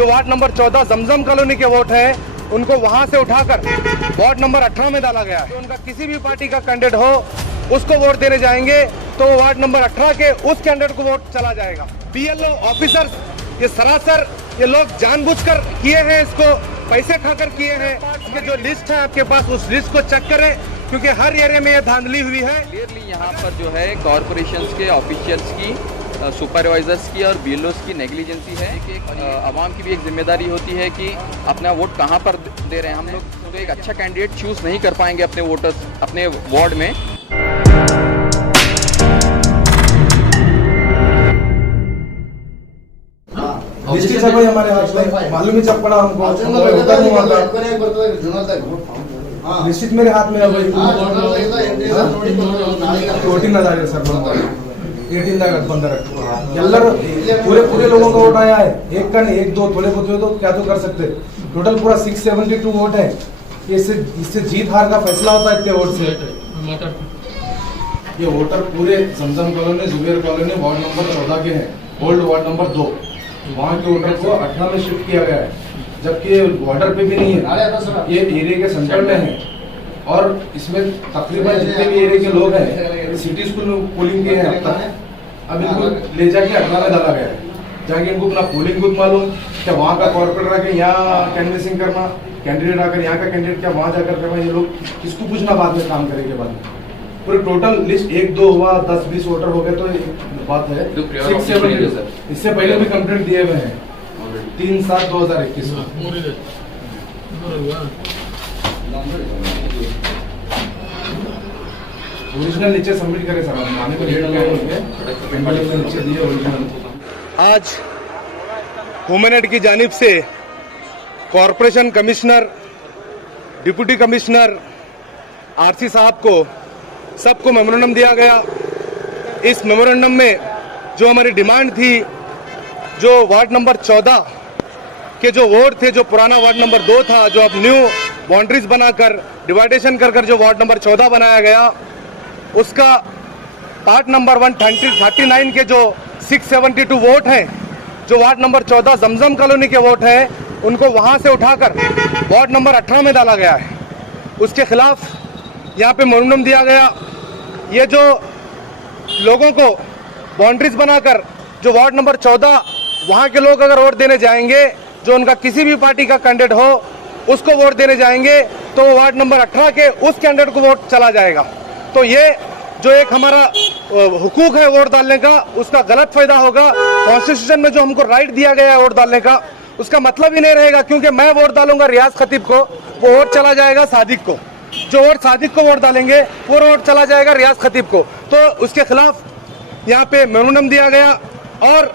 जो ward number 14 जमजम colony के vote है उनको वहां से उठाकर वार्ड नंबर 18 में डाला गया है। तो उनका किसी भी पार्टी का कैंडिडेट हो उसको वोट देने जाएंगे तो वार्ड नंबर 18 के उस कैंडिडेट को वोट चला जाएगा। BLO ऑफिसर्स ये सरासर ये लोग जानबूझकर किए हैं, इसको पैसे खाकर किए हैं। इसके जो लिस्ट है आपके पास उस लिस्ट को चेक करें क्योंकि हर एरिया में ये धांधली हुई है। क्लियरली यहाँ पर जो है कॉरपोरेशंस के ऑफिशियल्स की, सुपरवाइजर्स की और BLOs की नेग्लिजेंसी है कि आवाम की भी एक जिम्मेदारी होती है कि अपना वोट कहाँ पर दे रहे हैं। हम लोग तो एक अच्छा कैंडिडेट चूज़ नहीं कर पाएंगे अपने वोटर्स अपने वार्ड में। लिस्ट है भाई हमारे हाथ में, मालूम ही चप्पड़ा हमको होता नहीं हुआ। निश्चित मेरे हाथ में है भाई। 14,000 सर 18 बंदा ಎಲ್ಲರೂ पूरे लोगों का वोट आया है, एक का नहीं, एक दो थोड़े बहुत तो क्या तो कर सकते। टोटल पूरा 672 वोट है। इससे जीत हार का फैसला होता है इतने वोट से। ये वोटर पूरे Zamzam colony, Zuber colony ward number 14 के हैं, ओल्ड वार्ड नंबर 2। वहाँ के वोटर को 18 में शिफ्ट किया गया है, जबकि बॉर्डर पे भी नहीं है, ये एरिया के सेंटर में है। और इसमें तकरीबन जितने भी एरिया के लोग हैं सिटी स्कूल में पोलिंग के हैं, अब इनको ले जाके 18 में डाला गया है। जाके इनको अपना पोलिंग बूथ मालूम क्या, वहाँ का कॉर्पोरेटर आके यहाँ कैनवेसिंग करना, कैंडिडेट आकर यहाँ का कैंडिडेट क्या वहाँ जाकर करना, ये लोग किसको पूछना बाद में काम करेंगे बाद में। पूरे टोटल लिस्ट 1-2 हुआ 10-20 वोटर हो गए तो बात है 6-7। इससे पहले भी कंप्लेंट दिए हुए हैं 3/7/2021 को। ओरिजिनल नीचे सबमिट करे सर, आने को लेट क्या है नीचे दिए ओरिजिनल। आज ह्यूमनेट की जानिब से corporation commissioner, deputy commissioner RC साहब को सबको मेमोरेंडम दिया गया। इस मेमोरेंडम में जो हमारी डिमांड थी, जो वार्ड नंबर 14 के जो वोट थे, जो पुराना वार्ड नंबर 2 था, जो अब न्यू बाउंड्रीज बनाकर डिवाइडेशन कर जो वार्ड नंबर 14 बनाया गया, उसका पार्ट नंबर 139 के जो 672 वोट हैं, जो वार्ड नंबर 14 जमजम कॉलोनी के वोट हैं, उनको वहां से उठाकर वार्ड नंबर 18 में डाला गया है। उसके खिलाफ यहाँ पे मेमोरेंडम दिया गया। ये जो लोगों को बाउंड्रीज बनाकर जो वार्ड नंबर 14 वहाँ के लोग अगर वोट देने जाएंगे, जो उनका किसी भी पार्टी का कैंडिडेट हो उसको वोट देने जाएंगे तो वार्ड नंबर 18 के उस कैंडिडेट को वोट चला जाएगा। तो ये जो एक हमारा हुकूक है वोट डालने का, उसका गलत फायदा होगा। कॉन्स्टिट्यूशन में जो हमको राइट दिया गया है वोट डालने का, उसका मतलब ही नहीं रहेगा, क्योंकि मैं वोट डालूंगा रियाज खतीब को, वो वोट चला जाएगा सादिक को। जो वोट सादिक को वोट डालेंगे वो वोट चला जाएगा रियाज खतीब को। तो उसके खिलाफ यहाँ पे मेमोरेंडम दिया गया। और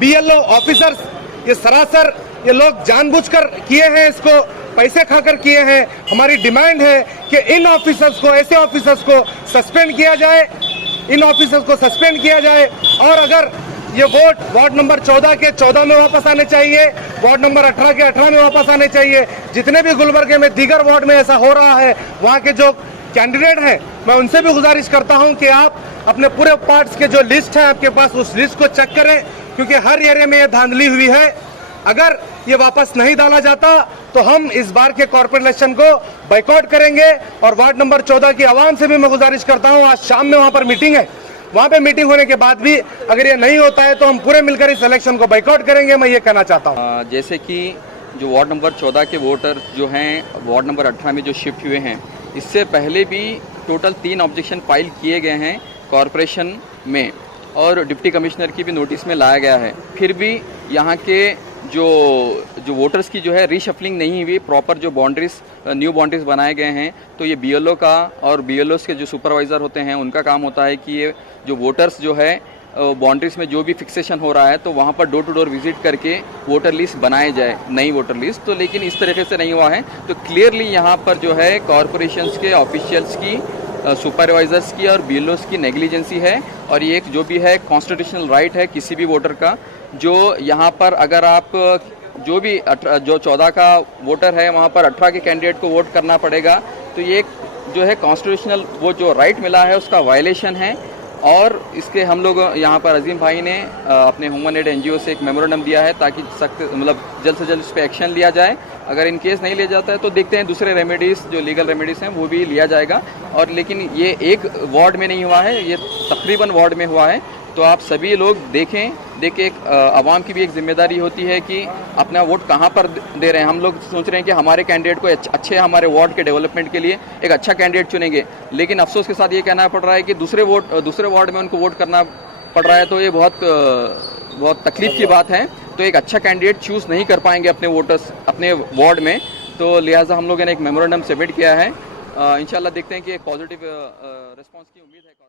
BLO ऑफिसर्स ये सरासर ये लोग जानबूझकर किए हैं, इसको पैसे खाकर किए हैं। हमारी डिमांड है कि इन ऑफिसर्स को, ऐसे ऑफिसर्स को सस्पेंड किया जाए, इन ऑफिसर्स को सस्पेंड किया जाए। और अगर ये वोट वार्ड नंबर 14 के 14 में वापस आने चाहिए, वार्ड नंबर 18 के 18 में वापस आने चाहिए। जितने भी गुलबर्गे में दीगर वार्ड में ऐसा हो रहा है, वहाँ के जो कैंडिडेट हैं, मैं उनसे भी गुजारिश करता हूँ कि आप अपने पूरे पार्ट्स के जो लिस्ट है आपके पास उस लिस्ट को चेक करें, क्योंकि हर एरिया में ये धांधली हुई है। अगर ये वापस नहीं डाला जाता तो हम इस बार के कॉर्पोरेट इलेक्शन को बाइकआउट करेंगे। और वार्ड नंबर 14 की आवाम से भी मैं गुजारिश करता हूँ, आज शाम में वहाँ पर मीटिंग है, वहाँ पे मीटिंग होने के बाद भी अगर ये नहीं होता है तो हम पूरे मिलकर इस इलेक्शन को बाइकआउट करेंगे। मैं ये कहना चाहता हूँ। जैसे कि जो वार्ड नंबर 14 के वोटर जो हैं वार्ड नंबर 18 में जो शिफ्ट हुए हैं, इससे पहले भी टोटल 3 ऑब्जेक्शन फाइल किए गए हैं कॉरपोरेशन में और डिप्टी कमिश्नर की भी नोटिस में लाया गया है। फिर भी यहाँ के जो वोटर्स की जो है रीशफलिंग नहीं हुई, प्रॉपर जो बाउंड्रीज न्यू बाउंड्रीज बनाए गए हैं। तो ये BLO का और BLOs के जो सुपरवाइज़र होते हैं उनका काम होता है कि ये जो वोटर्स जो है बाउंड्रीज में जो भी फिक्सेशन हो रहा है तो वहाँ पर डोर टू डोर विजिट करके वोटर लिस्ट बनाए जाए, नई वोटर लिस्ट। तो लेकिन इस तरीके से नहीं हुआ है। तो क्लियरली यहाँ पर जो है कॉरपोरेशंस के ऑफिशियल्स की, सुपरवाइजर्स की और BLOs की नेग्लिजेंसी है। और ये एक जो भी है कॉन्स्टिट्यूशनल राइट है किसी भी वोटर का, जो यहाँ पर अगर आप जो भी जो 14 का वोटर है वहाँ पर 18 के कैंडिडेट को वोट करना पड़ेगा। तो ये एक जो है कॉन्स्टिट्यूशनल वो जो राइट मिला है उसका वायलेशन है। और इसके हम लोग यहाँ पर अजीम भाई ने अपने ह्यूमन एड NGO से एक मेमोरेंडम दिया है ताकि सख्त मतलब जल्द से जल्द इस पर एक्शन लिया जाए। अगर इन केस नहीं लिया जाता है तो देखते हैं दूसरे रेमेडीज़ जो लीगल रेमेडीज़ हैं वो भी लिया जाएगा। और लेकिन ये एक वार्ड में नहीं हुआ है, ये तकरीबन वार्ड में हुआ है। तो आप सभी लोग देख के एक आवाम की भी एक जिम्मेदारी होती है कि अपना वोट कहाँ पर दे रहे हैं। हम लोग सोच रहे हैं कि हमारे कैंडिडेट को अच्छे हमारे वार्ड के डेवलपमेंट के लिए एक अच्छा कैंडिडेट चुनेंगे, लेकिन अफसोस के साथ ये कहना पड़ रहा है कि दूसरे वार्ड में उनको वोट करना पड़ रहा है। तो ये बहुत तकलीफ की बात है। तो एक अच्छा कैंडिडेट चूज़ नहीं कर पाएंगे अपने वोटर्स अपने वार्ड में। तो लिहाजा हम लोगों ने एक मेमोरेंडम सबमिट किया है। इंशाल्लाह देखते हैं कि एक पॉजिटिव रिस्पांस की उम्मीद है।